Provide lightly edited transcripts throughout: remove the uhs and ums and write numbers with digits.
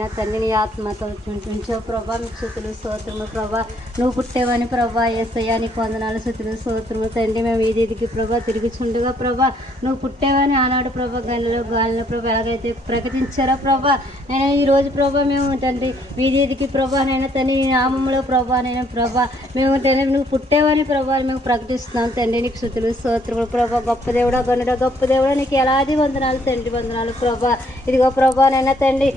అయినా తండ్రి నీ ఆత్మతో ఉంచో ప్రభా. మీకు స్తుతులు స్తోత్రము ప్రభా. నువ్వు పుట్టేవని ప్రభా యేసయ్యా నీకు వందనాలు స్తుతులు స్తోత్రము తండ్రి. మేము వీధికి ప్రభా తిరుగుచుండగా ప్రభా నువ్వు పుట్టేవని ఆనాడు ప్రభా గాలిలో ప్రభా ఎలాగైతే ప్రకటించారో ప్రభా నేను ఈరోజు ప్రభా మేము తండ్రి వీధికి ప్రభా నైనా తండ్రి నీ నామంలో ప్రభా నేను ప్రభా మేము తండ్రి నువ్వు పుట్టేవని ప్రభా మేము ప్రకటిస్తున్నాం తండ్రి. నీకు స్తుతులు స్తోత్రములు ప్రభా. గొప్ప దేవుడా గనుడ గొప్ప దేవుడా నీకు ఎలాది వందనాలు తండ్రి వందనాలు ప్రభా. ఇదిగో ప్రభా నైనా తండ్రి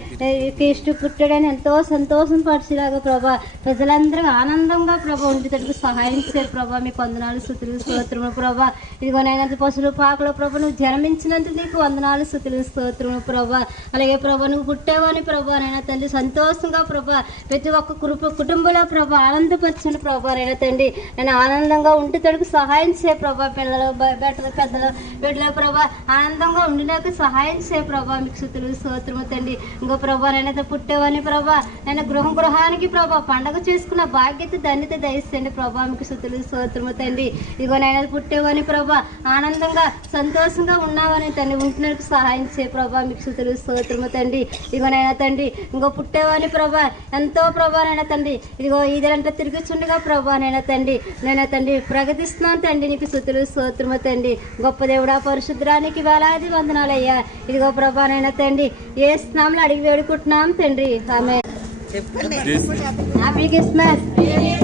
క్రీస్తు పుట్టాడని ఎంతో సంతోషం పరిచేలాగా ప్రభా ప్రజలందరూ ఆనందంగా ప్రభా ఉండేటట్టుకు సహాయం చేశారు ప్రభా. మీకు వందనాలు స్తుతులు స్తోత్రములు ప్రభా. ఇదిగో నైనా పశువులు పాకలో ప్రభా నువ్వు జన్మించినందుకు నీకు వందనాలు స్తుతులు స్తోత్రములు ప్రభా. అలాగే ప్రభా నువ్వు పుట్టావని ప్రభా నైనా తండ్రి సంతోషంగా ప్రభా ప్రతి ఒక్క కుటుంబంలో ప్రభా ఆనందపరచండి ప్రభా నైనా తండ్రి నేను ఆనందంగా ఉండేటట్టుకు సహాయం చేయ ప్రభా. పిల్లలు బిడ్డలు ప్రభా ఆనందంగా ఉండేలాగా సహాయం చేయ ప్రభా. మీకు స్తుతులు స్తోత్రము తండ్రి. ఇంకో ప్రభా నేనైతే పుట్టేవని ప్రభా నేను గృహానికి ప్రభా పండగ చేసుకున్న బాధ్యత ధన్యత దయచేయండి ప్రభా. మీకు స్తుతులు స్తోత్రము తండ్రి. ఇదిగో నేను పుట్టేవని ప్రభా ఆనందంగా సంతోషంగా ఉన్నావని తండ్రి ఉంటున్నకు సహాయం చేయ ప్రభా. మీకు స్తుతులు స్తోత్రము తండ్రి. ఇదిగో నైనా తండ్రి ఇంకో పుట్టేవని ప్రభా ఎంతో ప్రభా నైనా తండ్రి ఇదిగో ఇదంతా తిరుగుచుండగా ప్రభా నైనా తండ్రి ప్రగతిస్తున్నాను తండ్రి. నీకు స్తుతులు స్తోత్రము తండ్రి. గొప్ప దేవుడా పరిశుద్ధానికి వేలాది వందనాలయ్యా. ఇదిగో ప్రభా నైనా తండ్రి ఏ స్నామంలో అడిగి వేడుకుంటున్నాం తండ్రి. ఆమె హ్యాపీ క్రిస్మస్.